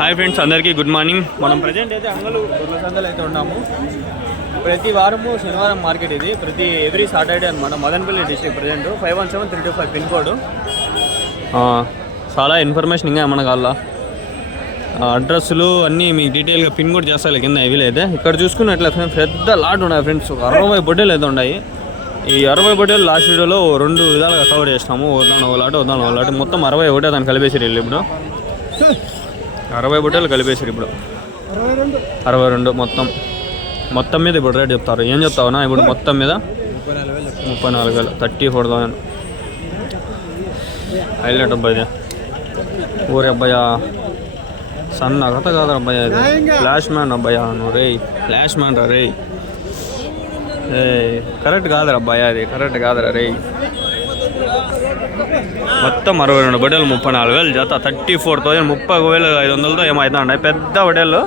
Hi friends, అందరికీ good morning. మనం present అయితే అంగలు గొర్రెల సంతలో అయితే ఉన్నాము. ప్రతి వారము శనివారం మార్కెట్ ఇది, ఎవ్రీ సాటర్డే అనమాట. Madanapalle district present 517325 pin code. చాలా ఇన్ఫర్మేషన్ ఇంకా ఏమన్నా కావాలా, అడ్రస్లు అన్నీ మీకు డీటెయిల్గా పిన్ కోడ్ చేస్తారు కింద ఇవి అయితే. ఇక్కడ చూసుకున్నట్లయితే పెద్ద లాట్ ఉన్నాయి ఫ్రెండ్స్, 60 బొడ్డేలు అయితే ఉన్నాయి. ఈ 60 బొడ్డేలు లాస్ట్ వీడియోలో 2 విధాలుగా కవర్ చేస్తాము. ఒక లాట్ మొత్తం 60 ఒకటే దాన్ని కలిపేసారు వీళ్ళు. ఇప్పుడు 60 బొట్టలు కలిపేసారు. ఇప్పుడు 62 మొత్తం మీద ఇప్పుడు రేట్ చెప్తారు. ఏం చెప్తావునా ఇప్పుడు మొత్తం మీద 34,000, 34,000. హైలైట్ అబ్బాయి, ఊరి అబ్బాయా, సన్న కథ కాదు అబ్బాయి, ఇది ఫ్లాష్ మ్యాన్ అబ్బాయా. నువ్వు రే ఫ్లాష్ మ్యాన్ రా రే. కరెక్ట్ కాదురా అబ్బాయి, అది కరెక్ట్ కాదురా రే. మొత్తం 62 బొడ్డలు 34,000 జత, 34,000, 30,500తో ఏమో అవుతా ఉన్నాయి. పెద్ద బొడ్డలు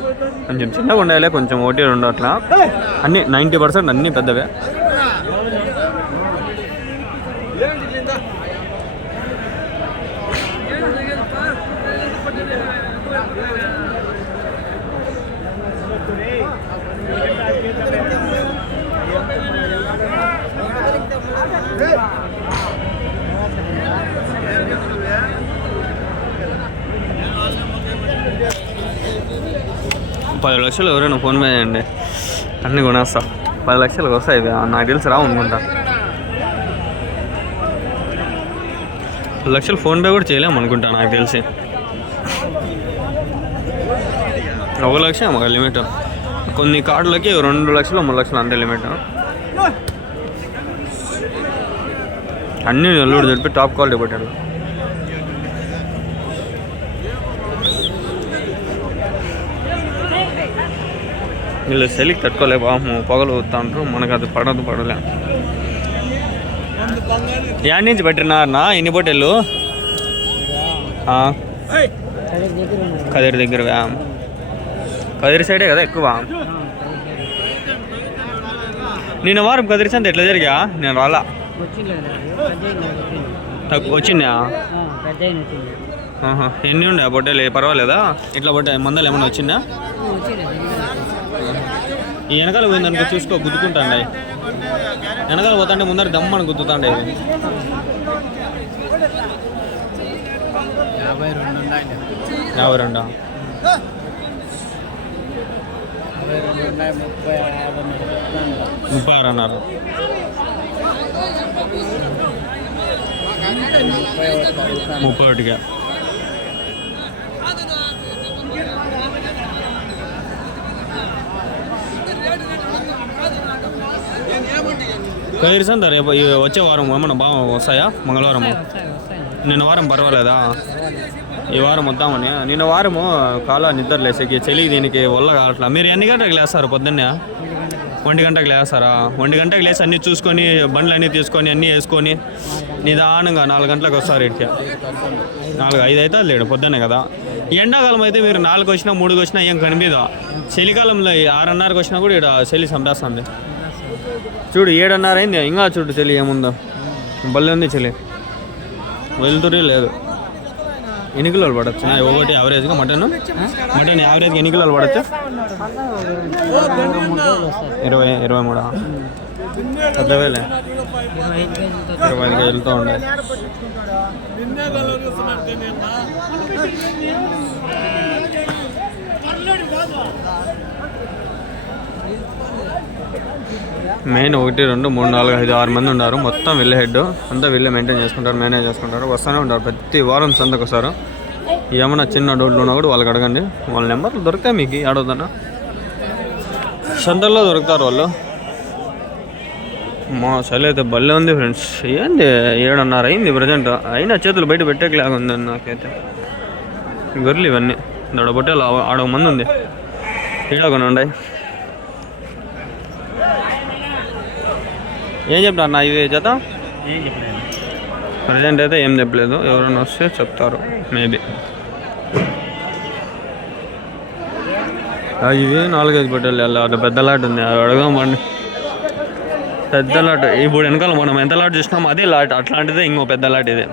కొంచెం చిన్నగా ఉండాలి, కొంచెం 1-2 అట్లా. అన్నీ 90% అన్నీ పెద్దవే. $10 లక్షలు ఎవరైనా ఫోన్ పే చేయండి, అన్నీ కొనేస్తా. 10 లక్షలకు వస్తాయి. నాకు తెలిసి రావు అనుకుంటా. 10 లక్షలు ఫోన్ పే కూడా చేయలేము అనుకుంటా నాకు తెలిసి. 1 లక్ష మాకు లిమిట్. కొన్ని కార్డులకి 2 లక్షలు 3 లక్షలు అంతే లిమిట్. అన్నీ నెల్లూరు చెప్పి టాప్ క్వాలిటీ పెట్టాడు. వీళ్ళు చలికి తట్టుకోలే బాము, పొగలు వస్తుంటారు. మనకు అది పడలే. యాడ్ నుంచి పెట్టినారనా ఎన్ని బొట్టెలు? కదిరి దగ్గర, కదిరి సైడే కదా ఎక్కువ. నిన్న వారం కదిరి సంత ఎట్లా జరిగా? నేను రాలా. వచ్చిందా? ఎన్ని ఉండే బొట్టెలు? పర్వాలేదా? ఇట్లా బొట్టే మందలు ఏమన్నా వచ్చిందా? ఈ వెనకాల పోయిందనుకో చూసుకో, గుద్దుకుంటాండే. వెనకాల పోతాంటే ముందర దమ్మని గుద్దుతాండే. 52 36 అన్నారు. 31గా కదిరి సంత రేపు వచ్చే వారం ఏమన్నా బాగా వస్తాయా? మంగళవారము. నిన్న వారం పర్వాలేదా? ఈ వారం వద్దామని. నిన్న వారము కాలా నిద్ర లేసేకి చలికి దీనికి వల్ల కావట్లా. మీరు ఎన్ని గంటలకు లేస్తారు? పొద్దున్నే 1 గంటకు లేస్తారా? 1 గంటకు లేసి అన్నీ చూసుకొని బండ్లు అన్నీ తీసుకొని అన్నీ వేసుకొని నిదానంగా 4 గంటలకు వస్తారు. ఇటుకి 4-5 అయితే లేడు పొద్దున్నే కదా. ఎండాకాలం అయితే మీరు 4కి వచ్చినా 3కి వచ్చినా ఏం కనిపిదా. చలికాలంలో 6:30కి వచ్చినా కూడా ఇక్కడ చలి చంపేస్తుంది. చూడు 7:30 అయింది, ఇంకా చూడు చలి ఏముందో, బల్లి ఉంది చలి, వెళ్తురే లేదు. ఎన్ని కిలోలు పడచ్చు? ఒకటి యావరేజ్గా మటన్ యావరేజ్గా ఎన్ని కిలోలు పడచ్చు? 23 పెద్దవేలే, 25 కేజీలతో ఉండే. మెయిన్ 1, 2, 3, 4, 5, 6 మంది ఉన్నారు. మొత్తం వీళ్ళ హెడ్ అంతా వీళ్ళే మెయింటైన్ చేసుకుంటారు, మేనేజ్ చేసుకుంటారు. వస్తూనే ఉంటారు ప్రతి వారం సంతకు వస్తారు. ఏమన్నా చిన్న డౌట్లు ఉన్నా కూడా వాళ్ళకి అడగండి, వాళ్ళ నెంబర్లు దొరుకుతాయి మీకు. ఆడవుతానా సంతల్లో దొరుకుతారు వాళ్ళు. మా చలి అయితే భలే ఉంది ఫ్రెండ్స్. ఏంది 7:30 అయింది ప్రజెంట్, అయినా చేతులు బయట పెట్టేలాగా ఉంది నాకైతే. గొర్రెలు ఇవన్నీ దొడబొట్టేలు ఆడ మంది ఉంది. ఈడకొని ఉన్నాయి. ఏం చెప్తారు నా ఇవి జత? ప్రజెంట్ అయితే ఏం చెప్పలేదు, ఎవరైనా వస్తే చెప్తారు మేబీ. ఇవి 4-5 బొట్టెలు అట్లా పెద్ద లాట్ ఉంది, అది అడగమండి. పెద్ద లాట్ ఇప్పుడు వెనకాల మనం ఎంత లాట్ చూసినామో అదే లాట్, అట్లాంటిదే ఇంకో పెద్ద లాట్ ఇది.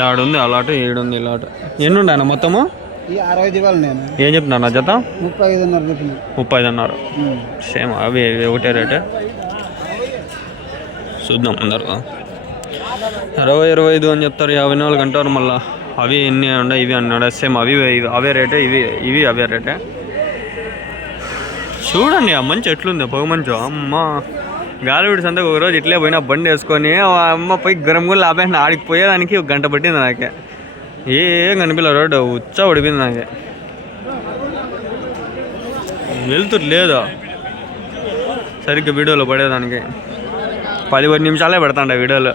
దాడుంది అలాటు ఈడుంది ఇలాటు. ఎన్ని ఉన్నాయన్న మొత్తము? 60 ఇవ్వాలి నేను. ఏం చెప్తున్నా జత? 35.5 చెప్పిన. 35.5. సేమ్ అవి ఒకటే రేటే. చూద్దాం అందరు 20-25 అని చెప్తారు, 54 అంటారు. మళ్ళీ అవి ఎన్ని ఉన్నాయి ఇవి అన్నాడు. సేమ్ అవి అవే రేటే, ఇవి అవే రేటే. చూడండి ఆ మంచి ఎట్లుంది పొగ మంచు. అమ్మ గాలివిడి సంతకు ఒకరోజు ఇట్లే పోయినా బండి వేసుకొని అమ్మ పోయి గరం కూడా లాభేసిన ఆడికి పోయేదానికి 1 గంట పట్టింది నాకే. ఏం కనిపించలే, రోడ్డు ఉచ్చా పడిపోయింది నాకే. వెళ్తురు లేదు సరిగ్గా వీడియోలో పడేదానికి. 10 నిమిషాలే పెడతాండ వీడియోలో.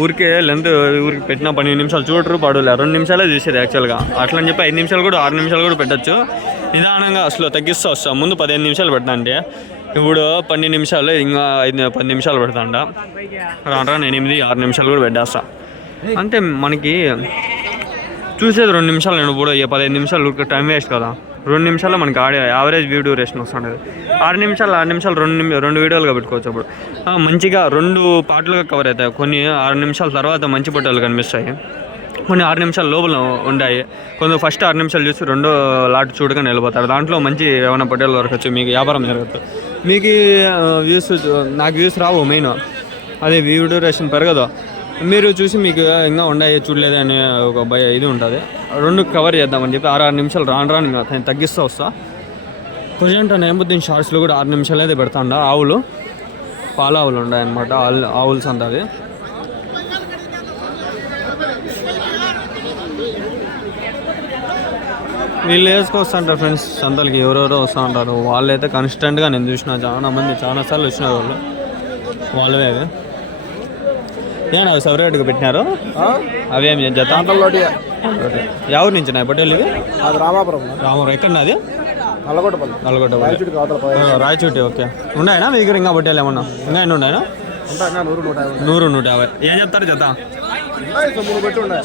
ఊరికే లెంత్ ఊరికి పెట్టిన 12 నిమిషాలు చూడరు పడులే. 2 నిమిషాలే చూసేది యాక్చువల్గా. అట్లా అని చెప్పి 5 నిమిషాలు కూడా 6 నిమిషాలు కూడా పెట్టచ్చు. నిదానంగా అసలు తగ్గిస్తూ వస్తా. ముందు 15 నిమిషాలు పెడతా అంటే ఇప్పుడు 12 నిమిషాలు, ఇంకా 10 నిమిషాలు పెడతాంట. రాను 8-6 నిమిషాలు కూడా పెట్టేస్తా. అంటే మనకి చూసేది 2 నిమిషాలు. నేను ఇప్పుడు 15 నిమిషాలు టైం వేస్ట్ కదా. 2 నిమిషాల్లో మనకి యావరేజ్ వ్యూ డ్యూరేషన్ వస్తుంటుంది. 6 నిమిషాలు 2 వీడియోలుగా పెట్టుకోవచ్చు. అప్పుడు మంచిగా 2 పార్ట్లుగా కవర్ అవుతాయి. కొన్ని 6 నిమిషాల తర్వాత మంచి బట్టలు కనిపిస్తాయి, కొన్ని 6 నిమిషాల లోపల ఉన్నాయి. కొంచెం ఫస్ట్ 6 నిమిషాలు చూసి 2వ లాట్ చూడగానే వెళ్ళిపోతారు. దాంట్లో మంచి ఏమైనా పట్టేలు దొరకచ్చు, మీకు వ్యాపారం జరగచ్చు. మీకు వ్యూస్, నాకు వ్యూస్ రావు మెయిన్, అదే వ్యూ డ్యూరేషన్ పెరగదు. మీరు చూసి మీకు ఇంకా ఉన్నాయి చూడలేదు అనే ఒక ఇది ఉంటుంది. 2 కవర్ చేద్దామని చెప్పి 6 నిమిషాలు రాను ఇంకా తగ్గిస్తూ వస్తా. ప్రజెంట్ నేమొద్దిన షార్ట్స్లో కూడా 6 నిమిషాలు అయితే పెడతాండ. ఆవులు పాల ఆవులు ఉన్నాయన్నమాట, ఆవులు సంత అది. వీళ్ళు వేసుకొస్తుంటారు ఫ్రెండ్స్ సంతలకి, ఎవరెవరో వస్తూ ఉంటారు. వాళ్ళైతే కాన్స్టెంట్గా నేను చూసిన చాలా మంది, చాలాసార్లు వచ్చిన వాళ్ళవే అవి. ఏమన్నా అవి సపరేట్గా పెట్టినారు అవేమి జత? ఎవరి నుంచి నా పటేలు ఇవి? రామాపురం. ఎక్కడ అది? నల్లగొట్ట రాయచోటి. ఓకే. ఉన్నాయనా మీ దగ్గర ఇంకా పట్టేలు ఏమన్నా? ఇంకా ఎన్ని ఉన్నాయనా? 100-150. ఏం చెప్తారు జత?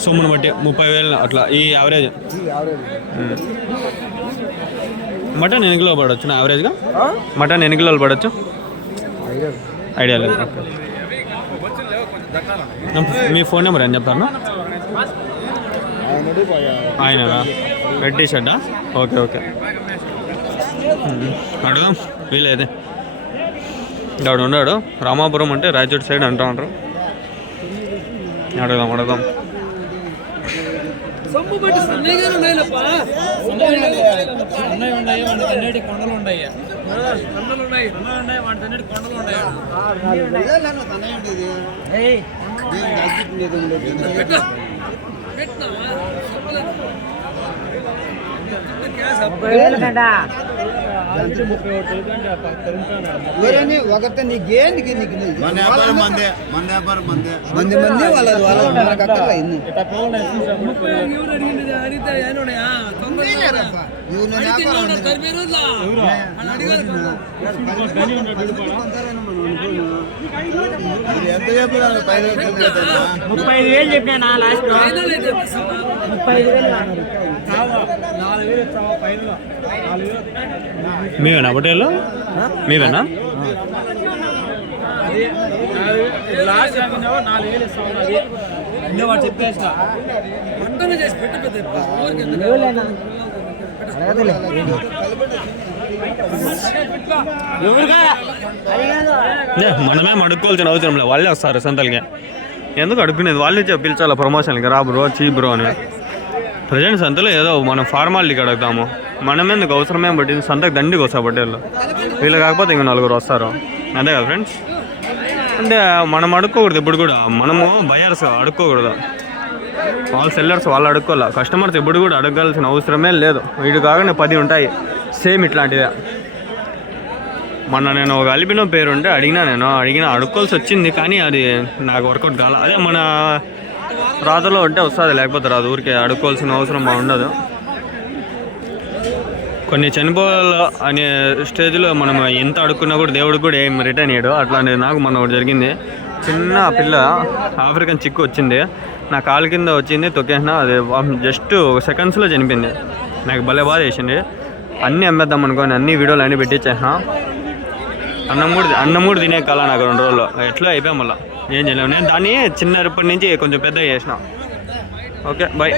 సొమ్మును బట్టి 30,000 అట్లా ఈ యావరేజ్. మటన్ ఎన్ని కిలోలు పడవచ్చు నా యావరేజ్గా? మటన్ ఎన్ని కిలోలు పడవచ్చు ఐడియా లేదు. మీ ఫోన్ నెంబర్ ఏం చెప్తాను? ఆయననా? రెడ్ టీ షర్టా? ఓకే. అడుగుదాం వీలైతే. ఆవిడ ఉన్నాడు రామాపురం అంటే రాయచోటి సైడ్ అంటూ ఉంటారు. అడుగుదాం. ఒకరితో నీకేందుకు మంది వాళ్ళది మనకు అక్కడ ఎంత చెప్పినా 35,000 చెప్పినా లాస్ట్ 35,000. మీవేనా పటేలు? మీవేనా? మనమే అడుక్కోవాల్సిన అవసరం లేదు, వాళ్ళే వస్తారు సంతలకి. ఎందుకు అడుక్కునేది? వాళ్ళే పిలిచాలి ప్రమోషన్కి, రా బ్రో చీ బ్రో అని. ప్రజెంట్ సంతలో ఏదో మనం ఫార్మాలిటీకి అడుగుతాము, మనం ఎందుకు అవసరమేం పట్టింది. సంతకు దండికి వస్తా పట్టేళ్ళు, వీళ్ళు కాకపోతే ఇంక 4 వస్తారు. అంతే కదా ఫ్రెండ్స్. అంటే మనం అడుక్కోకూడదు ఎప్పుడు కూడా. మనము బయర్స్ అడుక్కోకూడదు, వాళ్ళు సెల్లర్స్ వాళ్ళు అడుక్కోవాలి. కస్టమర్స్ ఎప్పుడు కూడా అడగాల్సిన అవసరమే లేదు. వీటి కాగానే 10 ఉంటాయి సేమ్ ఇట్లాంటివే. మొన్న నేను ఒక అలిపినో పేరు ఉంటే అడిగిన అడుక్కోవాల్సి వచ్చింది, కానీ అది నాకు వర్కౌట్ కాల. అదే మన రాతలో ఉంటే వస్తుంది, లేకపోతే రాదు. ఊరికే అడుక్కోవాల్సిన అవసరం ఉండదు. కొన్ని చనిపోవాలి అనే స్టేజ్లో మనం ఎంత అడుక్కున్నా కూడా దేవుడికి కూడా ఏం రిటర్న్ ఇయ్యడు. అట్లాంటిది నాకు మొన్న ఒకటి జరిగింది. చిన్న పిల్ల ఆఫ్రికన్ చిక్కు వచ్చింది, నా కాలు కింద వచ్చింది, తొక్కేసిన. అది జస్ట్ సెకండ్స్లో చనిపోయింది. నాకు భలే బాధ చేసింది. అన్నీ అమ్మేద్దాం అనుకోని అన్ని వీడియోలు అన్నీ పెట్టించేసిన. అన్నం కూడా తినే కాల నాకు 2 రోజులు ఎట్లా అయిపోయాం. మళ్ళీ ఏం చేయలేము. నేను దాన్ని చిన్నప్పటి నుంచి కొంచెం పెద్దగా చేసిన. Okay bye.